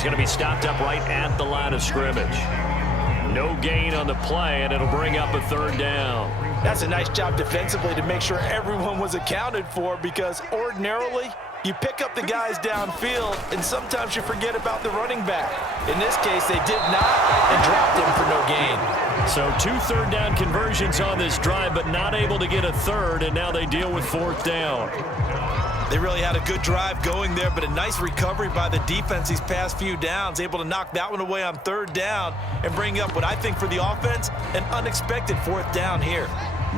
he's going to be stopped up right at the line of scrimmage. No gain on the play, and it'll bring up a third down. That's a nice job defensively to make sure everyone was accounted for, because ordinarily you pick up the guys downfield and sometimes you forget about the running back. In this case, they did not and dropped him for no gain. So 2 third-down conversions on this drive, but not able to get a third, and now they deal with 4th down. They really had a good drive going there, but a nice recovery by the defense these past few downs, able to knock that one away on 3rd down and bring up what I think for the offense, an unexpected 4th down here.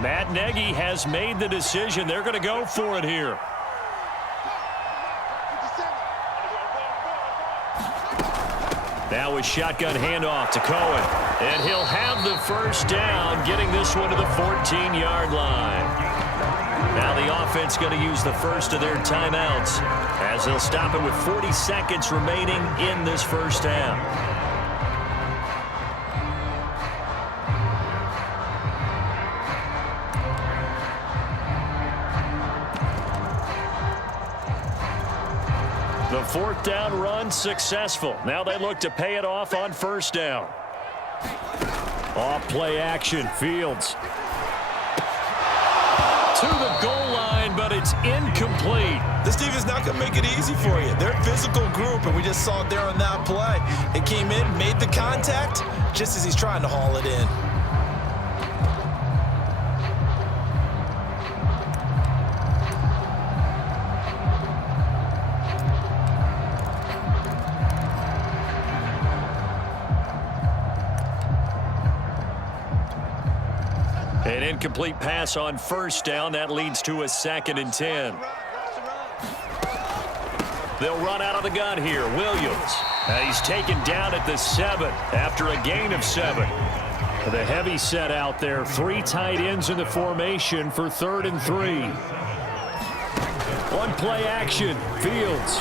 Matt Nagy has made the decision. They're going to go for it here. Now a shotgun handoff to Cohen, and he'll have the first down, getting this one to the 14-yard line. Now the offense going to use the first of their timeouts as they'll stop it with 40 seconds remaining in this first half. The 4th down run successful. Now they look to pay it off on 1st down. Off play action, Fields to the goal line, but it's incomplete. This defense is not going to make it easy for you. They're a physical group, and we just saw it there on that play. It came in, made the contact, just as he's trying to haul it in. An incomplete pass on 1st down. That leads to a 2nd and 10. They'll run out of the gun here. Williams. He's taken down at the 7 after a gain of 7. The heavy set out there. 3 tight ends in the formation for 3rd and 3. One play action. Fields.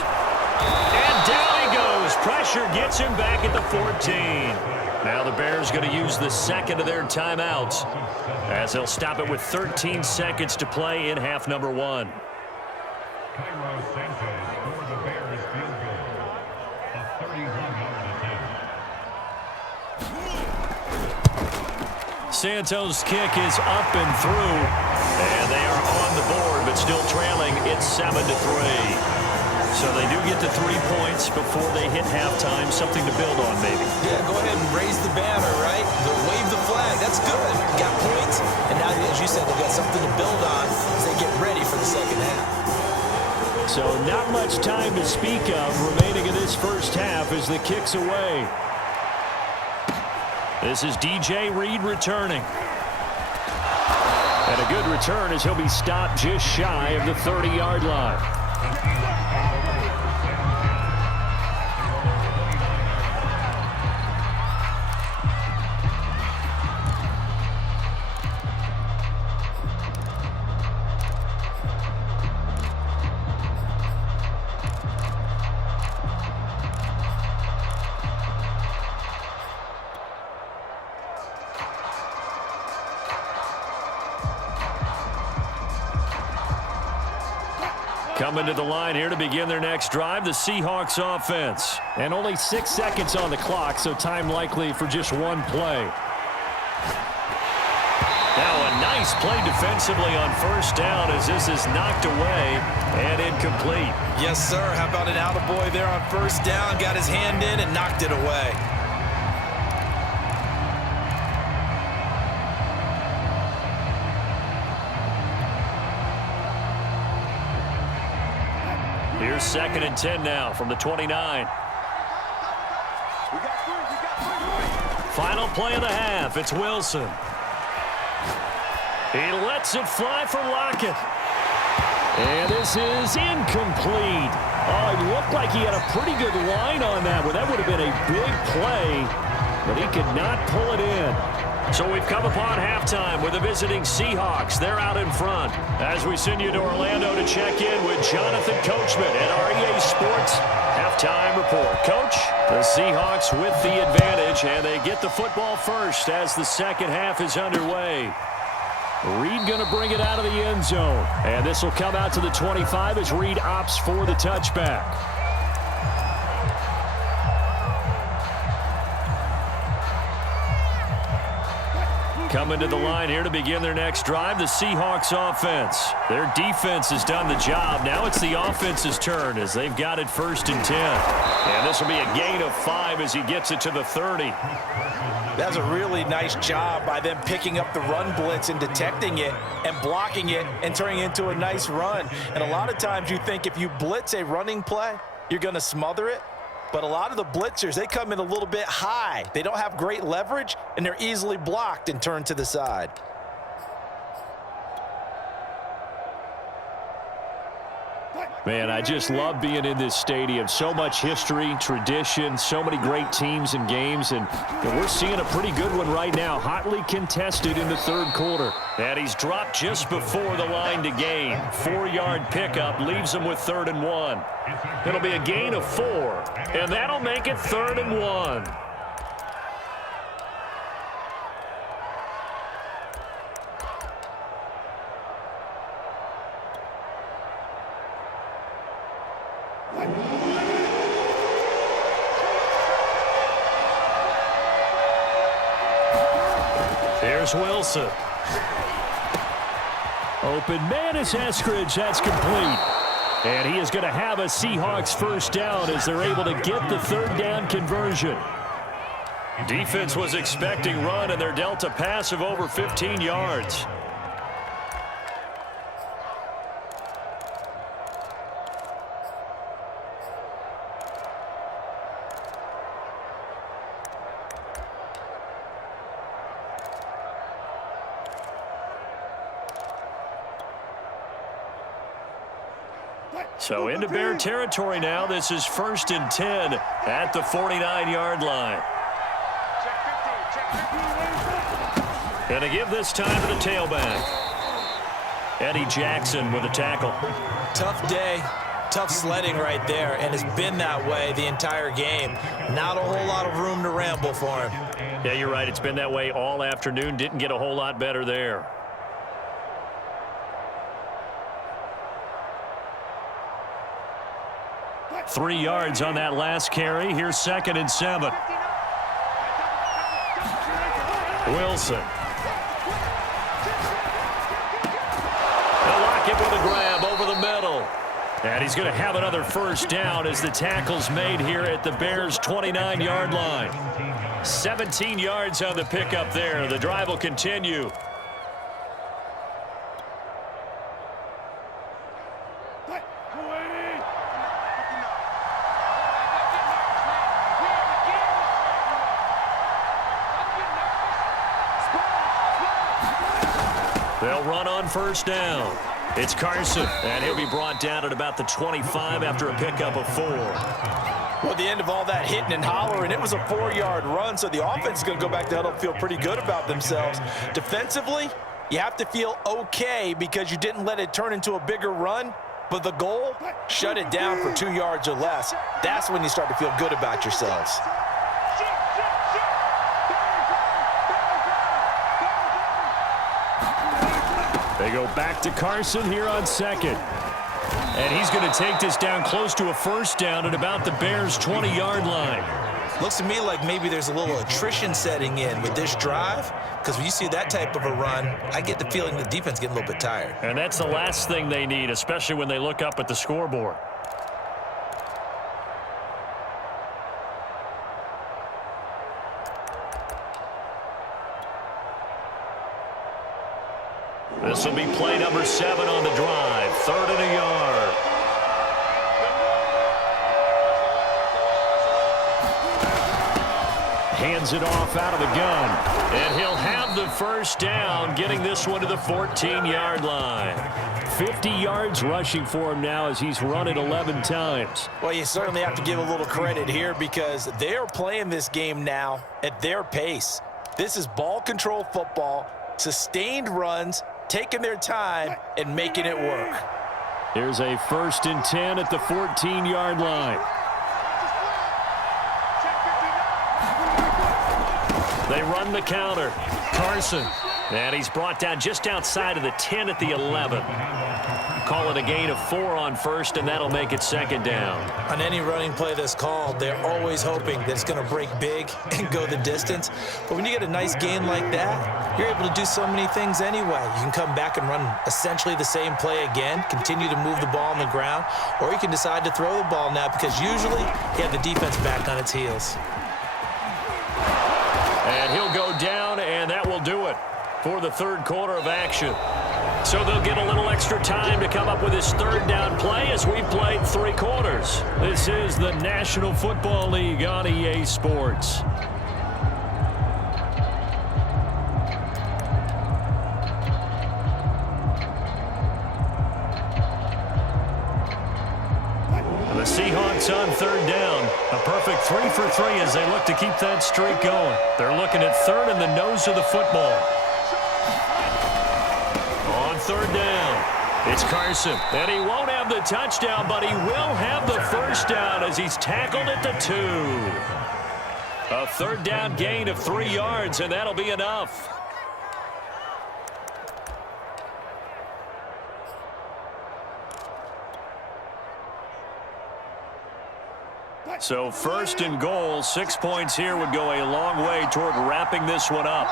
And down he goes. Pressure gets him back at the 14. Now the Bears going to use the 2nd of their timeouts as they'll stop it with 13 seconds to play in half number 1. Santos' kick is up and through, and they are on the board, but still trailing. It's 7-3. So they do get to 3 points before they hit halftime. Something to build on, maybe. Yeah, go ahead and raise the banner, right? Wave the flag. That's good. Got points, and now, as you said, they've got something to build on as they get ready for the second half. So not much time to speak of remaining in this first half as the kick's away. This is DJ Reed returning. And a good return as he'll be stopped just shy of the 30-yard line. Coming to the line here to begin their next drive, the Seahawks offense. And only 6 seconds on the clock, so time likely for just one play. Now a nice play defensively on 1st down as this is knocked away and incomplete. Yes, sir. How about an attaboy there on 1st down? Got his hand in and knocked it away. Here's 2nd and 10 now from the 29. Final play of the half. It's Wilson. He lets it fly for Lockett. And this is incomplete. Oh, it looked like he had a pretty good line on that one. That would have been a big play, but he could not pull it in. So we've come upon halftime with the visiting Seahawks. They're out in front as we send you to Orlando to check in with Jonathan Coachman at our EA Sports Halftime Report. Coach, the Seahawks with the advantage, and they get the football first as the second half is underway. Reed going to bring it out of the end zone, and this will come out to the 25 as Reed opts for the touchback. Coming to the line here to begin their next drive, the Seahawks offense. Their defense has done the job. Now it's the offense's turn as they've got it 1st and 10. And this will be a gain of 5 as he gets it to the 30. That's a really nice job by them picking up the run blitz and detecting it and blocking it and turning it into a nice run. And a lot of times you think if you blitz a running play, you're going to smother it. But a lot of the blitzers, they come in a little bit high. They don't have great leverage, and they're easily blocked and turned to the side. Man, I just love being in this stadium. So much history, tradition, so many great teams and games, and we're seeing a pretty good one right now. Hotly contested in the 3rd quarter. And he's dropped just before the line to gain. 4-yard pickup leaves him with 3rd and 1. It'll be a gain of 4, and that'll make it 3rd and 1. Here's Wilson. Open man is Eskridge. That's complete. And he is going to have a Seahawks 1st down as they're able to get the 3rd down conversion. Defense was expecting run, and they're dealt a pass of over 15 yards. So into Bear territory now. This is 1st and 10 at the 49-yard line. And to give this time to the tailback. Eddie Jackson with a tackle. Tough day, tough sledding right there, and it's been that way the entire game. Not a whole lot of room to ramble for him. Yeah, you're right. It's been that way all afternoon. Didn't get a whole lot better there. Three yards on that last carry. Here's 2nd and 7. Wilson. Lockett with a grab over the middle. And he's going to have another 1st down as the tackle's made here at the Bears' 29-yard line. 17 yards on the pickup there. The drive will continue. They'll run on 1st down. It's Carson, and he'll be brought down at about the 25 after a pickup of 4. Well, at the end of all that hitting and hollering, it was a 4-yard run, so the offense is going to go back to huddle and feel pretty good about themselves. Defensively, you have to feel okay because you didn't let it turn into a bigger run, but the goal, shut it down for 2 yards or less. That's when you start to feel good about yourselves. They go back to Carson here on 2nd. And he's going to take this down close to a 1st down at about the Bears' 20-yard line. Looks to me like maybe there's a little attrition setting in with this drive, because when you see that type of a run, I get the feeling the defense getting a little bit tired. And that's the last thing they need, especially when they look up at the scoreboard. This will be play number 7 on the drive. 3rd and a yard. Hands it off out of the gun. And he'll have the 1st down, getting this one to the 14-yard line. 50 yards rushing for him now as he's run it 11 times. Well, you certainly have to give a little credit here because they are playing this game now at their pace. This is ball control football, sustained runs, taking their time and making it work. Here's a 1st and 10 at the 14-yard line. They run the counter. Carson And he's brought down just outside of the 10 at the 11. Call it a gain of 4 on first, and that'll make it second down. On any running play that's called, they're always hoping that it's going to break big and go the distance. But when you get a nice gain like that, you're able to do so many things anyway. You can come back and run essentially the same play again, continue to move the ball on the ground, or you can decide to throw the ball now because usually you have the defense back on its heels. And he'll go down, and that will do it for the third quarter of action. So they'll get a little extra time to come up with his third down play as we've played 3 quarters. This is the National Football League on EA Sports. The Seahawks on third down. A perfect 3 for 3 as they look to keep that streak going. They're looking at third in the nose of the football. On third down, it's Carson. And he won't have the touchdown, but he will have the first down as he's tackled at the 2. A third down gain of 3 yards, and that'll be enough. So first and goal, 6 points here would go a long way toward wrapping this one up.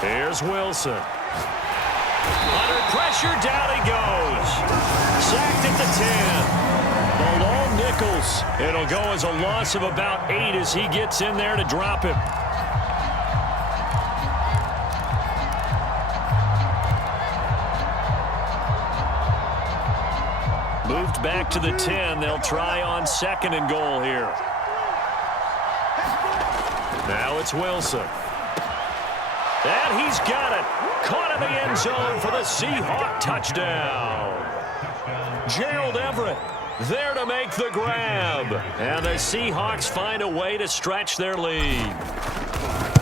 Here's Wilson. Under pressure, down he goes. Sacked at the 10. The long Nichols. It'll go as a loss of about 8 as he gets in there to drop him. Moved back to the 10. They'll try on second and goal here. Now it's Wilson. And he's got it. Caught in the end zone for the Seahawk touchdown. Gerald Everett there to make the grab. And the Seahawks find a way to stretch their lead.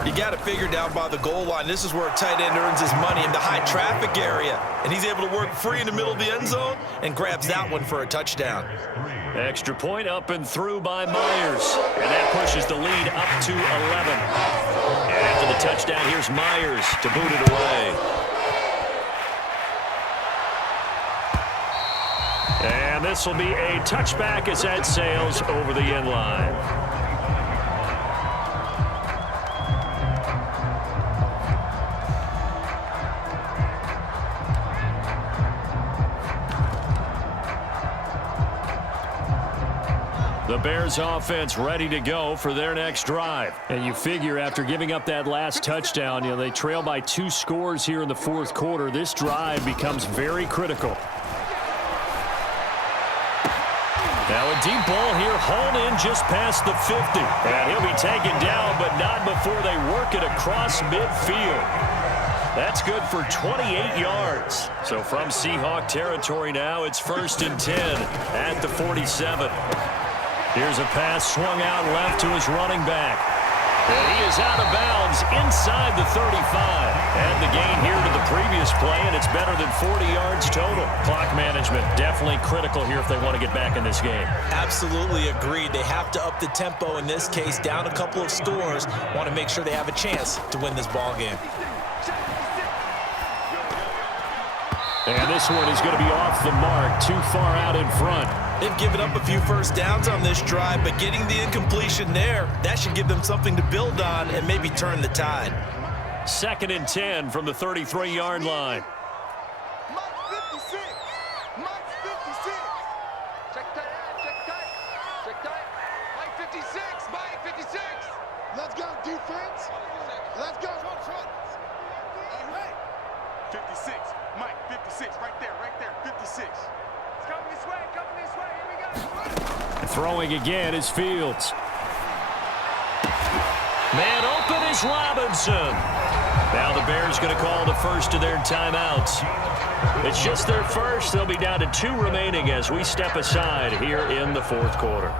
You got to figure down by the goal line. This is where a tight end earns his money in the high traffic area. And he's able to work free in the middle of the end zone and grabs that one for a touchdown. Extra point up and through by Myers. And that pushes the lead up to 11. And after the touchdown, here's Myers to boot it away. And this will be a touchback as that sails over the end line. The Bears offense ready to go for their next drive. And you figure after giving up that last touchdown, they trail by 2 scores here in the fourth quarter. This drive becomes very critical. Now a deep ball here, hauled in just past the 50. And he'll be taken down, but not before they work it across midfield. That's good for 28 yards. So from Seahawk territory now, it's 1st and 10 at the 47. Here's a pass swung out left to his running back. And he is out of bounds inside the 35. And the gain here to the previous play, and it's better than 40 yards total. Clock management definitely critical here if they want to get back in this game. Absolutely agreed. They have to up the tempo in this case, down a couple of scores. Want to make sure they have a chance to win this ball game. And this one is going to be off the mark, too far out in front. They've given up a few first downs on this drive, but getting the incompletion there, that should give them something to build on and maybe turn the tide. 2nd and 10 from the 33-yard line. Mike 56. Mike 56. Check tight. Check tight. Check tight. Mike 56. Mike 56. Let's go, defense. Let's go. All right. 56. Mike 56. Right there. 56. It's coming this way. Here we go. Throwing again is Fields. Man open is Robinson. Now the Bears going to call the first of their timeouts. It's just their first. They'll be down to 2 remaining as we step aside here in the fourth quarter.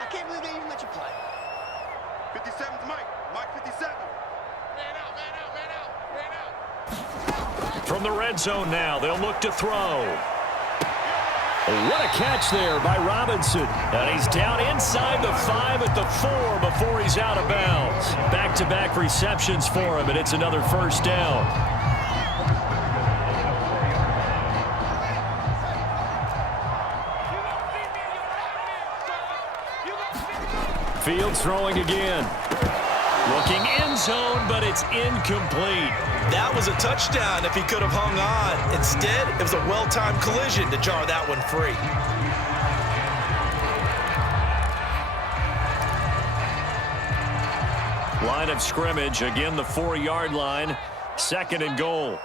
I can't believe they even let you play. 57's Mike. Mike 57. Man out, man out, man out, man out. From the red zone now, they'll look to throw. What a catch there by Robinson. And he's down inside the 5 at the 4 before he's out of bounds. Back-to-back receptions for him, and it's another first down. Fields throwing again. Looking end zone, but it's incomplete. That was a touchdown if he could have hung on. Instead, it was a well-timed collision to jar that one free. Line of scrimmage, again the 4-yard line. 2nd and goal.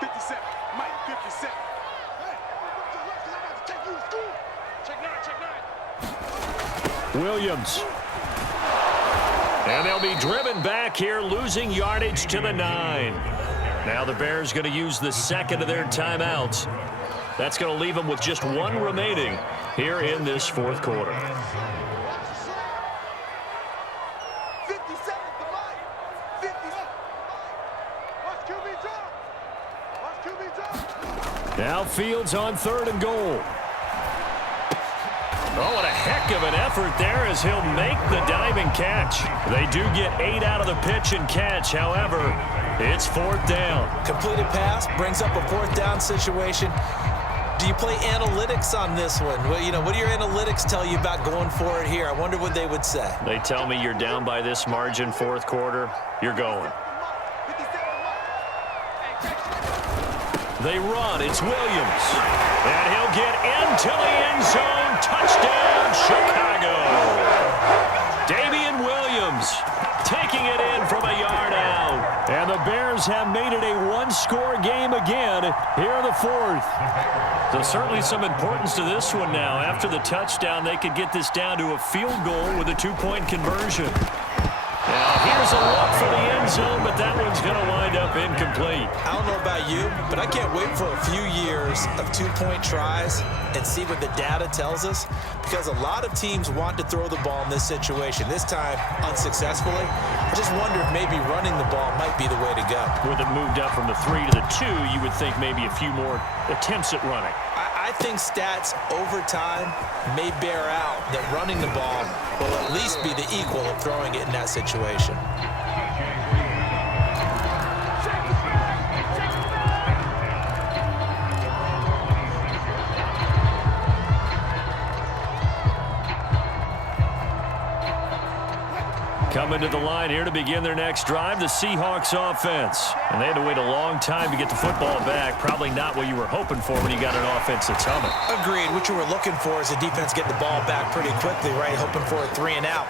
57. Mike 57. Hey, I'm about to take you to school. Check 9, check 9. Williams. And they'll be driven back here, losing yardage to the 9. Now the Bears going to use the 2nd of their timeouts. That's going to leave them with just 1 remaining here in this 4th quarter. 57 to Mike. 57. Watch QB drop. Watch QB drop. Now Fields on 3rd and goal. Oh, what a heck of an effort there as he'll make the diving catch. They do get 8 out of the pitch and catch. However, it's 4th down. Completed pass brings up a 4th down situation. Do you play analytics on this one? Well, you know, what do your analytics tell you about going for it here? I wonder what they would say. They tell me you're down by this margin 4th quarter. You're going. They run. It's Williams. And he'll get into the end zone. Touchdown, Chicago. Damian Williams taking it in from a yard out. And the Bears have made it a 1-score game again here in the 4th. So certainly some importance to this one now. After the touchdown, they could get this down to a field goal with a 2-point conversion. Now, here's a look for the end zone, but that one's going to wind up incomplete. I don't know about you, but I can't wait for a few years of 2-point tries and see what the data tells us, because a lot of teams want to throw the ball in this situation, this time unsuccessfully. I just wonder if maybe running the ball might be the way to go. With it moved up from the 3 to the 2, you would think maybe a few more attempts at running. I think stats over time may bear out that running the ball will at least be the equal of throwing it in that situation. Coming to the line here to begin their next drive, the Seahawks offense. And they had to wait a long time to get the football back. Probably not what you were hoping for when you got an offense that's humming. Agreed. What you were looking for is the defense getting the ball back pretty quickly, right? Hoping for a 3 and out.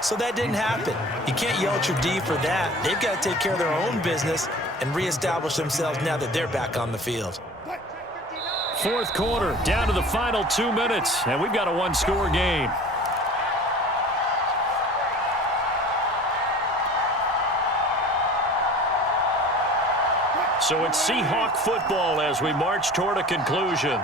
So that didn't happen. You can't yell at your D for that. They've got to take care of their own business and reestablish themselves now that they're back on the field. 4th quarter, down to the final 2 minutes, and we've got a 1-score game. So it's Seahawk football as we march toward a conclusion.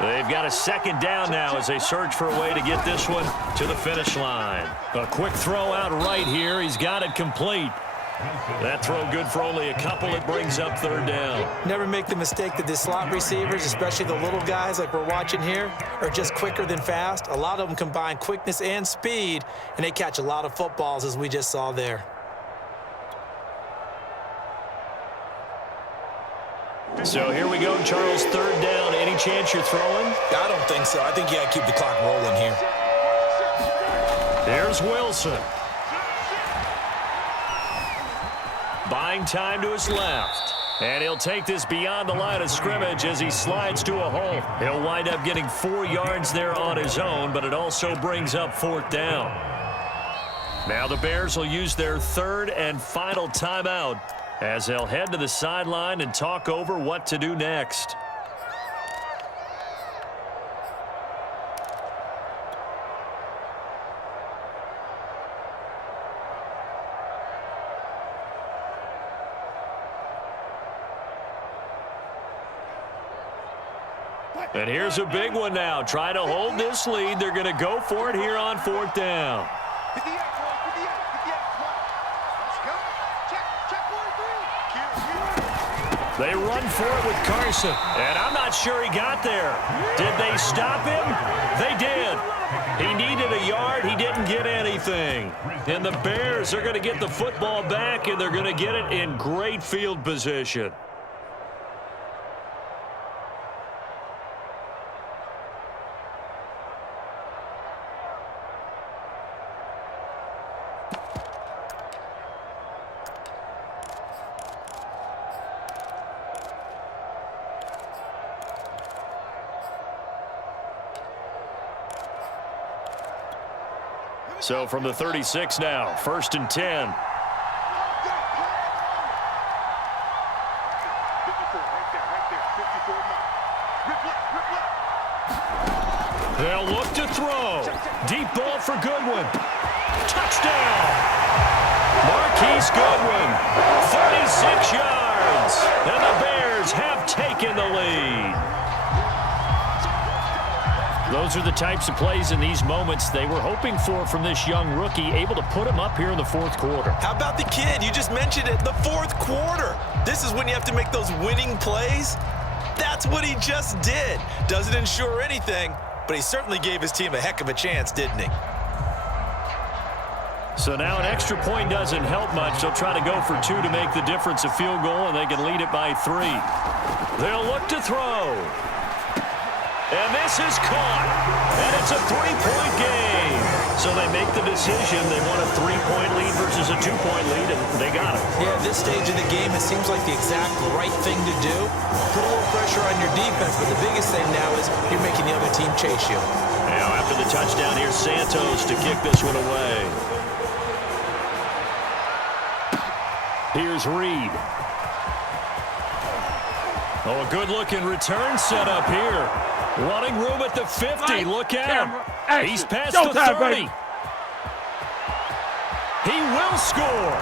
They've got a 2nd down now as they search for a way to get this one to the finish line. A quick throw out right here. He's got it complete. That throw good for only a couple. It brings up 3rd down. Never make the mistake that the slot receivers, especially the little guys like we're watching here, are just quicker than fast. A lot of them combine quickness and speed, and they catch a lot of footballs, as we just saw there. So here we go, Charles, 3rd down. Any chance you're throwing? I don't think so. I think you got to keep the clock rolling here. There's Wilson. Buying time to his left. And he'll take this beyond the line of scrimmage as he slides to a hole. He'll wind up getting 4 yards there on his own, but it also brings up 4th down. Now the Bears will use their 3rd and final timeout as they'll head to the sideline and talk over what to do next. And here's a big one now. Try to hold this lead. They're going to go for it here on 4th down. They run for it with Carson. And I'm not sure he got there. Did they stop him? They did. He needed a yard. He didn't get anything. And the Bears are going to get the football back, and they're going to get it in great field position. So from the 36 now, 1st and 10. They'll look to throw. Deep ball for Goodwin. Touchdown. Marquise Goodwin, 36 yards. And the Bears have taken the lead. Those are the types of plays in these moments they were hoping for from this young rookie, able to put him up here in the 4th quarter. How about the kid? You just mentioned it, the 4th quarter. This is when you have to make those winning plays. That's what he just did. Doesn't ensure anything, but he certainly gave his team a heck of a chance, didn't he? So now an extra point doesn't help much. They'll try to go for 2 to make the difference a field goal, and they can lead it by 3. They'll look to throw. And this is caught. And it's a 3-point game. So they make the decision. They want a 3-point lead versus a 2-point lead, and they got it. Yeah, at this stage of the game, it seems like the exact right thing to do. Put a little pressure on your defense, but the biggest thing now is you're making the other team chase you. Now after the touchdown, here's Santos to kick this one away. Here's Reed. Oh, a good-looking return set up here. Running room at the 50. Look at him. He's past the 30. He will score.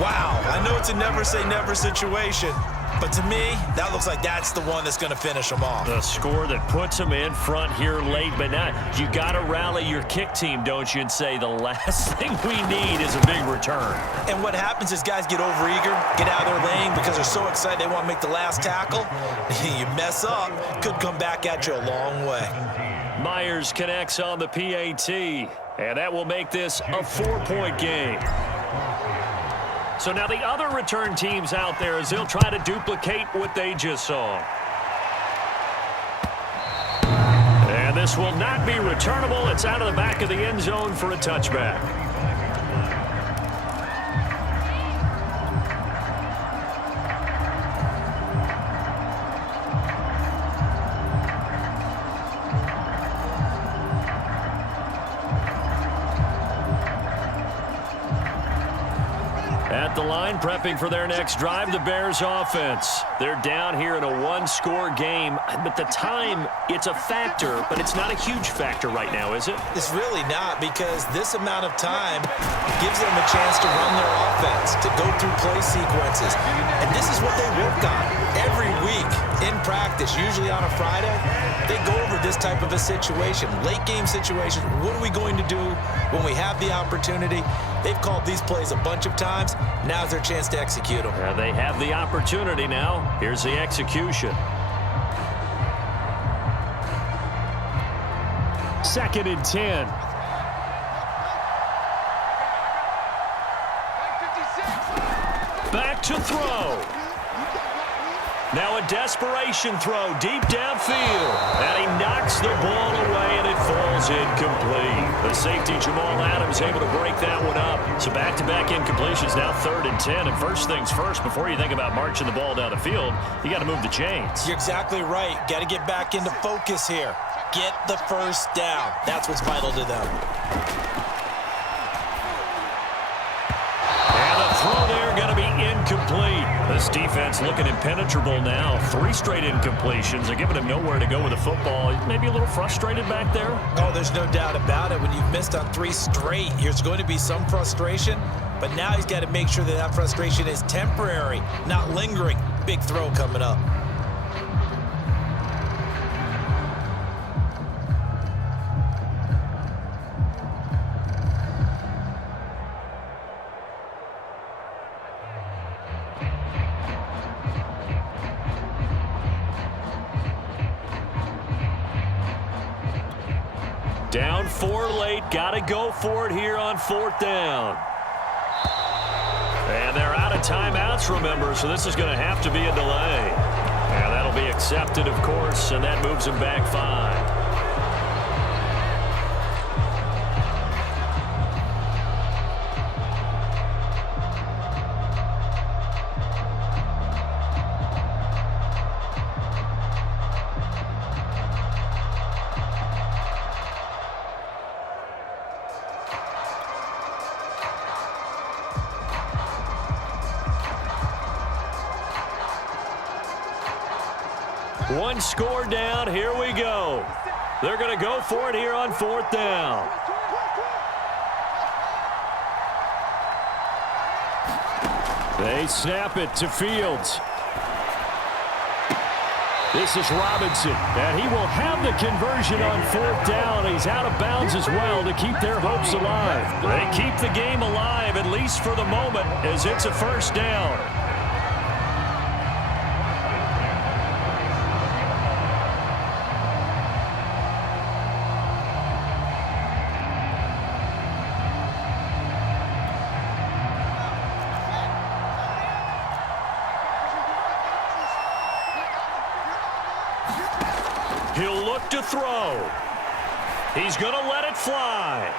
Wow, I know it's a never-say-never situation, but to me, that looks like that's the one that's going to finish them off. The score that puts them in front here late, but now you got to rally your kick team, don't you, and say the last thing we need is a big return. And what happens is guys get overeager, get out of their lane because they're so excited they want to make the last tackle. You mess up, could come back at you a long way. Myers connects on the PAT, and that will make this a 4-point game. So now the other return teams out there as they'll try to duplicate what they just saw. And this will not be returnable. It's out of the back of the end zone for a touchback. At the line, prepping for their next drive, the Bears offense. They're down here in a 1-score game, but the time, it's a factor, but it's not a huge factor right now, is it? It's really not, because this amount of time gives them a chance to run their offense, to go through play sequences. And this is what they work on every week in practice, usually on a Friday. They go over this type of a situation, late game situation. What are we going to do when we have the opportunity? They've called these plays a bunch of times. Now's their chance to execute them. They have the opportunity now. Here's the execution. 2nd and 10. Back to throw. Now a desperation throw deep downfield. And he knocks the ball away, and it falls incomplete. The safety, Jamal Adams, able to break that one up. So back-to-back incompletions, now 3rd and 10. And first things first, before you think about marching the ball down the field, you got to move the chains. You're exactly right. Got to get back into focus here. Get the first down. That's what's vital to them. And the throw there going to be incomplete. This defense looking impenetrable now. 3 straight incompletions. They're giving him nowhere to go with the football. Maybe a little frustrated back there. Oh, there's no doubt about it. When you've missed on 3 straight, there's going to be some frustration. But now he's got to make sure that that frustration is temporary, not lingering. Big throw coming up. Down 4 late. Got to go for it here on 4th down. And they're out of timeouts, remember, so this is going to have to be a delay. And that'll be accepted, of course, and that moves them back 5. One score down. Here we go. They're going to go for it here on 4th down. They snap it to Fields. This is Robinson, and he will have the conversion on 4th down. He's out of bounds as well to keep their hopes alive. They keep the game alive, at least for the moment, as it's a 1st down. He'll look to throw. He's going to let it fly.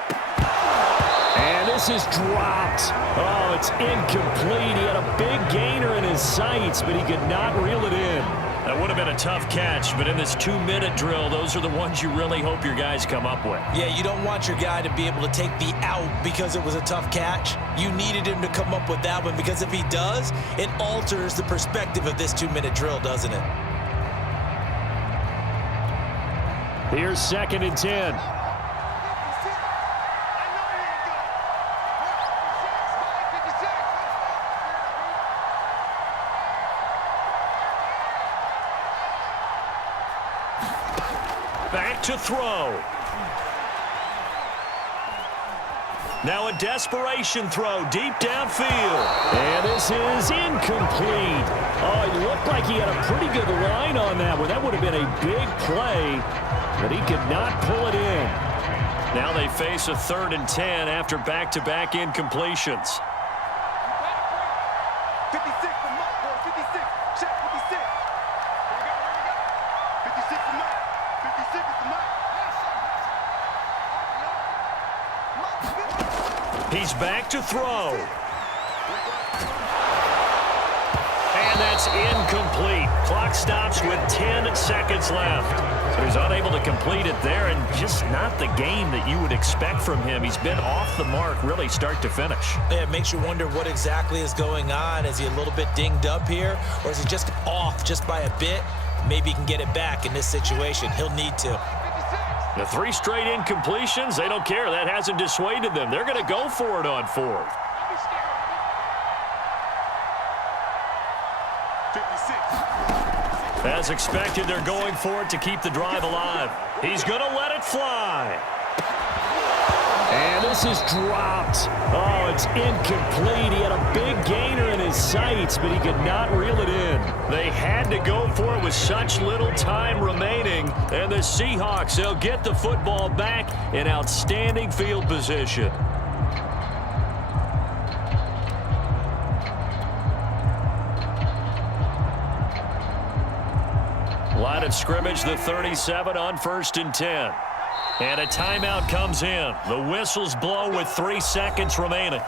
And this is dropped. Oh, it's incomplete. He had a big gainer in his sights, but he could not reel it in. That would have been a tough catch, but in this 2-minute drill, those are the ones you really hope your guys come up with. Yeah, you don't want your guy to be able to take the out because it was a tough catch. You needed him to come up with that one, because if he does, it alters the perspective of this 2-minute drill, doesn't it? Here's 2nd and 10. Back to throw. Now a desperation throw deep downfield. And this is incomplete. Oh, it looked like he had a pretty good line on that one. That would have been a big play, but he could not pull it in. Now they face a 3rd and 10 after back-to-back incompletions. 56 for Mike, boy. 56. Check 56. Here we go. 56 for Mike. 56 is the Mike. He's back to throw. And that's incomplete. Clock stops with 10 seconds left. So he's unable to complete it there, and just not the game that you would expect from him. He's been off the mark really start to finish. Yeah, it makes you wonder what exactly is going on. Is he a little bit dinged up here, or is he just off just by a bit? Maybe he can get it back in this situation. He'll need to. The 3 straight incompletions, they don't care. That hasn't dissuaded them. They're going to go for it on 4th. 56. As expected, they're going for it to keep the drive alive. He's going to let it fly. And this is dropped. Oh, it's incomplete. He had a big gainer in his sights, but he could not reel it in. They had to go for it with such little time remaining. And the Seahawks, they'll get the football back in outstanding field position. Line of scrimmage, the 37 on 1st and 10. And a timeout comes in. The whistles blow with 3 seconds remaining.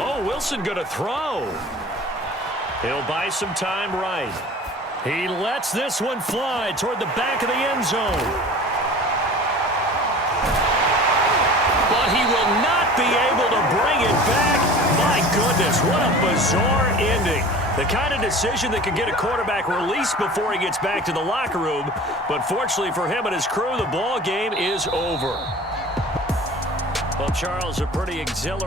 Oh, Wilson going to throw. He'll buy some time right. He lets this one fly toward the back of the end zone. But he will not be able to bring it back. My goodness, what a bizarre ending. The kind of decision that could get a quarterback released before he gets back to the locker room. But fortunately for him and his crew, the ball game is over. Well, Charles, a pretty exhilarating